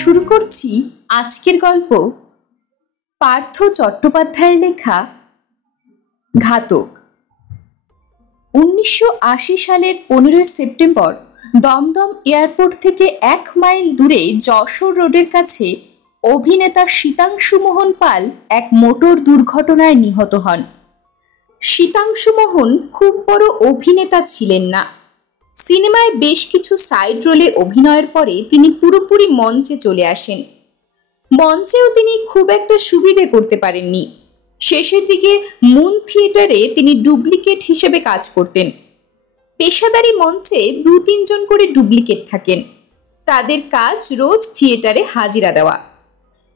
শুরু করছি আজকের গল্প পার্থ চট্টোপাধ্যায়ের লেখা ঘাতক। 1980 সালের 15 সেপ্টেম্বর দমদম এয়ারপোর্ট থেকে 1 মাইল দূরে যশোর রোডের কাছে অভিনেতা শীতাংশু মোহন পাল এক মোটর দুর্ঘটনায় নিহত হন। শীতাংশু মোহন খুব বড় অভিনেতা ছিলেন না। সিনেমায় বেশ কিছু সাইড রোলে অভিনয়ের পরে তিনি পুরোপুরি মঞ্চে চলে আসেন। মঞ্চেও তিনি খুব একটা সুবিধে করতে পারেননি। শেষের দিকে মুন থিয়েটারে তিনি ডুপ্লিকেট হিসেবে কাজ করতেন। পেশাদারি মঞ্চে 2-3 জন করে ডুপ্লিকেট থাকেন। তাদের কাজ রোজ থিয়েটারে হাজিরা দেওয়া।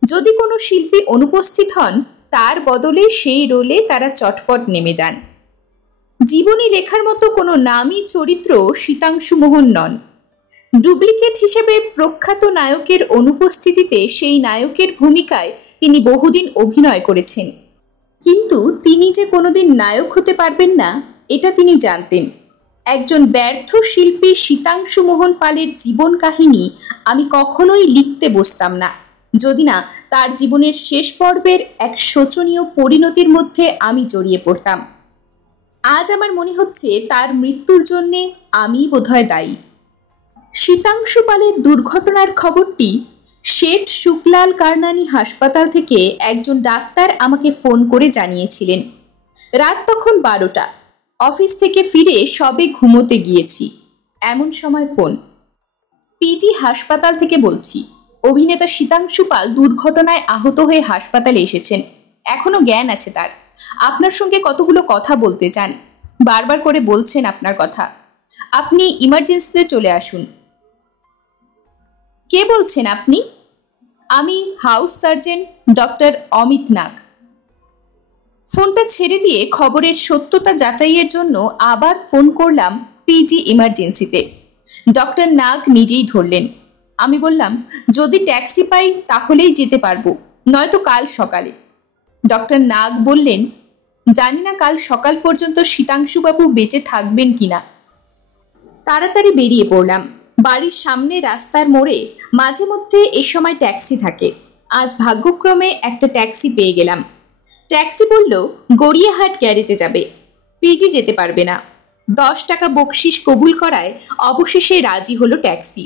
যদি কোনো শিল্পী অনুপস্থিত হন তার বদলে সেই রোলে তারা চটপট নেমে যান। জীবনী লেখার মতো কোনো নামী চরিত্র শীতাংশু মোহন নন। ডুপ্লিকেট হিসেবে প্রখ্যাত নায়কের অনুপস্থিতিতে সেই নায়কের ভূমিকায় তিনি বহুদিন অভিনয় করেছেন, কিন্তু তিনি যে কোনোদিন নায়ক হতে পারবেন না এটা তিনি জানতেন। একজন ব্যর্থ শিল্পী শীতাংশু মোহন পালের জীবন কাহিনী আমি কখনোই লিখতে বসতাম না, যদি না তার জীবনের শেষ পর্বের এক শোচনীয় পরিণতির মধ্যে আমি জড়িয়ে পড়তাম। আজ আমার মনে হচ্ছে তার মৃত্যুর জন্যে আমি বোধহয় দায়ী। শীতাংশু পালের দুর্ঘটনার খবরটি শেঠ শুক্লাল কারনানি হাসপাতাল থেকে একজন ডাক্তার আমাকে ফোন করে জানিয়েছিলেন। রাত তখন 12টা। অফিস থেকে ফিরে সবে ঘুমোতে গিয়েছি, এমন সময় ফোন। পিজি হাসপাতাল থেকে বলছি, অভিনেতা শীতাংশু পাল দুর্ঘটনায় আহত হয়ে হাসপাতালে এসেছেন। এখনো জ্ঞান আছে তার। আপনার সঙ্গে কতগুলো কথা বলতে চান। বারবার করে বলছেন আপনার কথা। আপনি ইমার্জেন্সিতে চলে আসুন। কে বলছেন আপনি? আমি হাউস সার্জন ডক্টর অমিত নাগ। ফোনটা ছেড়ে দিয়ে খবরের সত্যতা যাচাইয়ের জন্য আবার ফোন করলাম পিজি ইমার্জেন্সিতে। ডক্টর নাগ নিজেই ধরলেন। আমি বললাম, যদি ট্যাক্সি পাই তাহলেই যেতে পারবো, নয়তো কাল সকালে। ডক্টর নাগ বললেন, জানি না কাল সকাল পর্যন্ত শীতাংশুবাবু বেঁচে থাকবেন কিনা। তাড়াতাড়ি বেরিয়ে পড়লাম। বাড়ির সামনে রাস্তার মোড়ে মাঝে মধ্যে এ সময় ট্যাক্সি থাকে। আজ ভাগ্যক্রমে একটা ট্যাক্সি পেয়ে গেলাম। ট্যাক্সি বলল গড়িয়াহাট গ্যারেজে যাবে, পিজি যেতে পারবে না। 10 টাকা বকশিস কবুল করায় অবশেষে রাজি হলো ট্যাক্সি।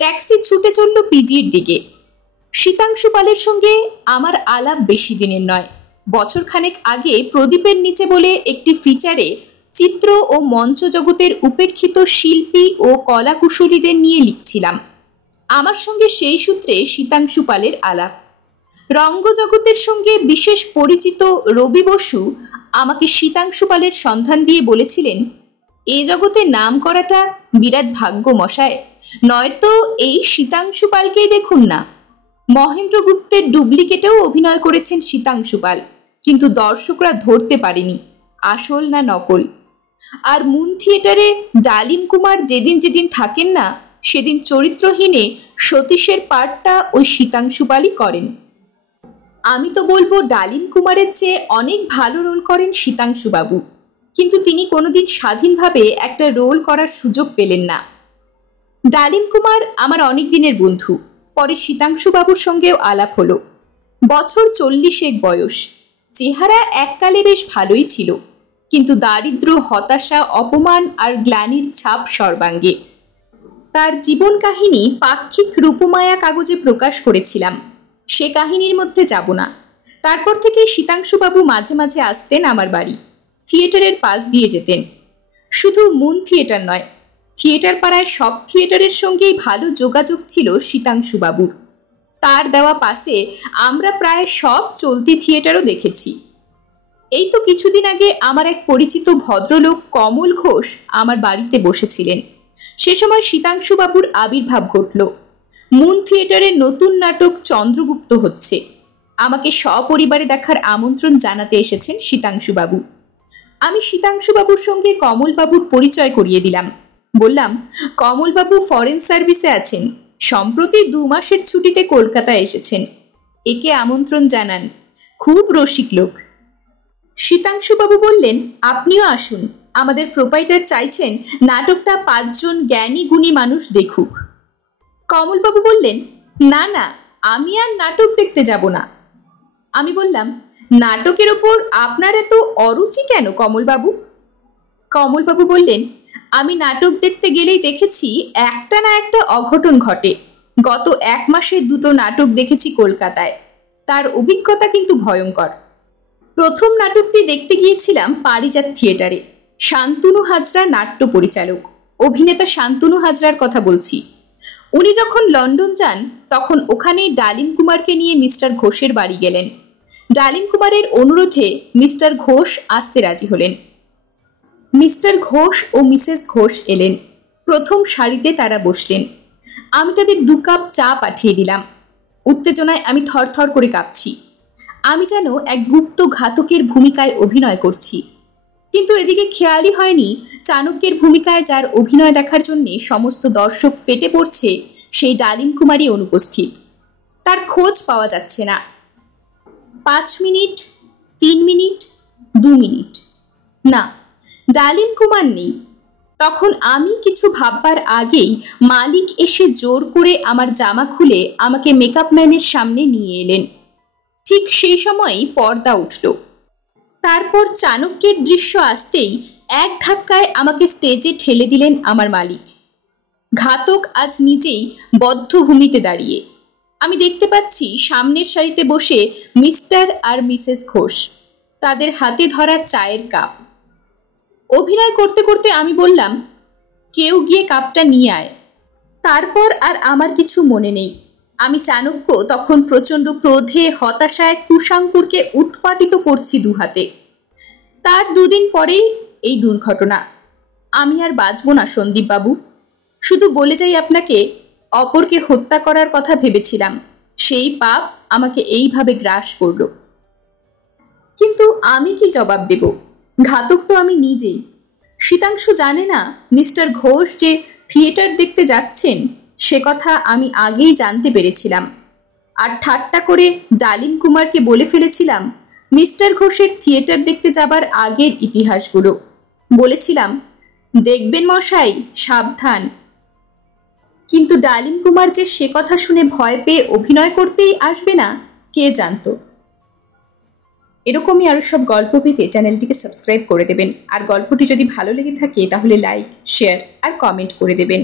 ট্যাক্সি ছুটে চলল পিজির দিকে। শীতাংশু পালের সঙ্গে আমার আলাপ বেশি দিনের নয়। বছরখানেক আগে প্রদীপের নিচে বলে একটি ফিচারে চিত্র ও মঞ্চ জগতের উপেক্ষিত শিল্পী ও কলাকুশলীদের নিয়ে লিখছিলাম। আমার সঙ্গে সেই সূত্রে শীতাংশু পালের আলাপ। রঙ্গজগতের সঙ্গে বিশেষ পরিচিত রবি বসু আমাকে শীতাংশু পালের সন্ধান দিয়ে বলেছিলেন, এ জগতে নাম করাটা বিরাট ভাগ্য মশায়, নয়তো এই শীতাংশু পালকেই দেখুন না। মহেন্দ্র গুপ্তের ডুপ্লিকেটেও অভিনয় করেছেন শীতাংশু পাল, কিন্তু দর্শকরা ধরতে পারেনি আসল না নকল। আর মুন থিয়েটারে ডালিম কুমার যেদিন যেদিন থাকেন না সেদিন চরিত্রহীনে সতীশের পার্টটা ওই শীতাংশু পালই করেন। আমি তো বলবো ডালিম কুমারের চেয়ে অনেক ভালো রোল করেন শীতাংশু বাবু, কিন্তু তিনি কোনোদিন স্বাধীনভাবে একটা রোল করার সুযোগ পেলেন না। ডালিম কুমার আমার অনেক দিনের বন্ধু। পরে শীতাংশু বাবুর সঙ্গেও আলাপ হলো। বছর 40 বয়স। চেহারা এককালে বেশ ভালোই ছিল, কিন্তু দারিদ্র্য, হতাশা, অপমান আর গ্লানির ছাপ সর্বাঙ্গে। তার জীবন কাহিনী পাক্ষিক রূপমায়া কাগজে প্রকাশ করেছিলাম, সে কাহিনীর মধ্যে যাব না। তারপর থেকে শীতাংশুবাবু মাঝে মাঝে আসতেন আমার বাড়ি। থিয়েটারের পাশ দিয়ে যেতেন। শুধু মুন থিয়েটার নয়, থিয়েটার পাড়ায় সব থিয়েটারের সঙ্গেই ভালো যোগাযোগ ছিল শীতাংশুবাবুর। তার দেওয়া পাশে আমরা প্রায় সব চলতি থিয়েটারও দেখেছি। এই তো কিছুদিন আগে আমার এক পরিচিত ভদ্রলোক কমল ঘোষ আমার বাড়িতে বসেছিলেন। সে সময় শীতাংশুবাবুর আবির্ভাব ঘটল। মুন থিয়েটারের নতুন নাটক চন্দ্রগুপ্ত হচ্ছে। আমাকে সপরিবারে দেখার আমন্ত্রণ জানাতে এসেছেন শীতাংশুবাবু। আমি শীতাংশুবাবুর সঙ্গে কমলবাবুর পরিচয় করিয়ে দিলাম। বললাম, কমলবাবু ফরেন সার্ভিসে আছেন, সম্প্রতি 2 মাসের ছুটিতে কলকাতায় এসেছেন, একে আমন্ত্রণ জানান, খুব রসিক লোক। শীতাংশুবাবু বললেন, আপনিও আসুন, আমাদের প্রোপাইটার চাইছেন নাটকটা 5 জন জ্ঞানী গুণী মানুষ দেখুক। কমলবাবু বললেন, না না, আমি আর নাটক দেখতে যাব না। আমি বললাম, নাটকের ওপর আপনার এত অরুচি কেন কমলবাবু? কমলবাবু বললেন, আমি নাটক দেখতে গেলেই দেখেছি একটা না একটা অঘটন ঘটে। গত 1 মাসে 2টো নাটক দেখেছি কলকাতায়। তার অভিজ্ঞতা কিন্তু ভয়ঙ্কর। প্রথম নাটকটি দেখতে গিয়েছিলাম পারিজাত থিয়েটারে। শান্তনু হাজরা নাট্য পরিচালক, অভিনেতা শান্তনু হাজরার কথা বলছি। উনি যখন লন্ডন যান তখন ওখানেই ডালিম কুমারকে নিয়ে মিস্টার ঘোষের বাড়ি গেলেন। ডালিম কুমারের অনুরোধে মিস্টার ঘোষ আসতে রাজি হলেন। মিস্টার ঘোষ ও মিসেস ঘোষ এলেন। প্রথম সারিতে তারা বসলেন। আমি তাদের 2 কাপ চা পাঠিয়ে দিলাম। উত্তেজনায় আমি থরথর করে কাঁপছি। আমি যেন এক গুপ্ত ঘাতকের ভূমিকায় অভিনয় করছি। কিন্তু এদিকে খেয়ালই হয়নি চাণক্যের ভূমিকায় যার অভিনয় দেখার জন্য সমস্ত দর্শক ফেটে পড়ছে সেই ডালিম কুমারই অনুপস্থিত। তার খোঁজ পাওয়া যাচ্ছে না। 5 মিনিট, 3 মিনিট, 2 মিনিট, না, ডালিম কুমার নেই। তখন আমি কিছু ভাববার আগেই মালিক এসে জোর করে আমার জামা খুলে আমাকে মেকআপ ম্যানের সামনে নিয়ে এলেন। ঠিক সেই সময়ই পর্দা উঠল। তারপর চাণক্যের দৃশ্য আসতেই এক ধাক্কায় আমাকে স্টেজে ঠেলে দিলেন আমার মালিক। ঘাতক আজ নিজেই বদ্ধভূমিতে দাঁড়িয়ে। আমি দেখতে পাচ্ছি সামনের সারিতে বসে মিস্টার আর মিসেস ঘোষ, তাদের হাতে ধরা চায়ের কাপ। অভিনয় করতে করতে আমি বললাম, কেউ গিয়ে কাপটা নিয়ে আয়। তারপর আর আমার কিছু মনে নেই। আমি চাণক্য তখন প্রচণ্ড ক্রোধে হতাশায় কুশাঙ্কুরকে উৎপাটিত করছি 2 হাতে। তার 2 দিন পরেই এই দুর্ঘটনা। আমি আর বাঁচব না সন্দীপবাবু। শুধু বলে যাই আপনাকে, অপরকে হত্যা করার কথা ভেবেছিলাম, সেই পাপ আমাকে এইভাবে গ্রাস করল। কিন্তু আমি কি জবাব দেব? ঘাতক তো আমি নিজেই। শীতাংশু জানে না মিস্টার ঘোষ যে থিয়েটার দেখতে যাচ্ছেন, সে কথা আমি আগেই জানতে পেরেছিলাম। আর ঠাট্টা করে ডালিম কুমারকে বলে ফেলেছিলাম মিস্টার ঘোষের থিয়েটার দেখতে যাবার আগের ইতিহাসগুলো। বলেছিলাম, দেখবেন মশাই, সাবধান। কিন্তু ডালিম কুমার যে সে কথা শুনে ভয় পেয়ে অভিনয় করতেই আসবে না, কে জানতো। এরকমই আরো সব গল্প পেতে চ্যানেলটিকে সাবস্ক্রাইব করে দেবেন। আর গল্পটি যদি ভালো লেগে থাকে তাহলে লাইক, শেয়ার আর কমেন্ট করে দেবেন।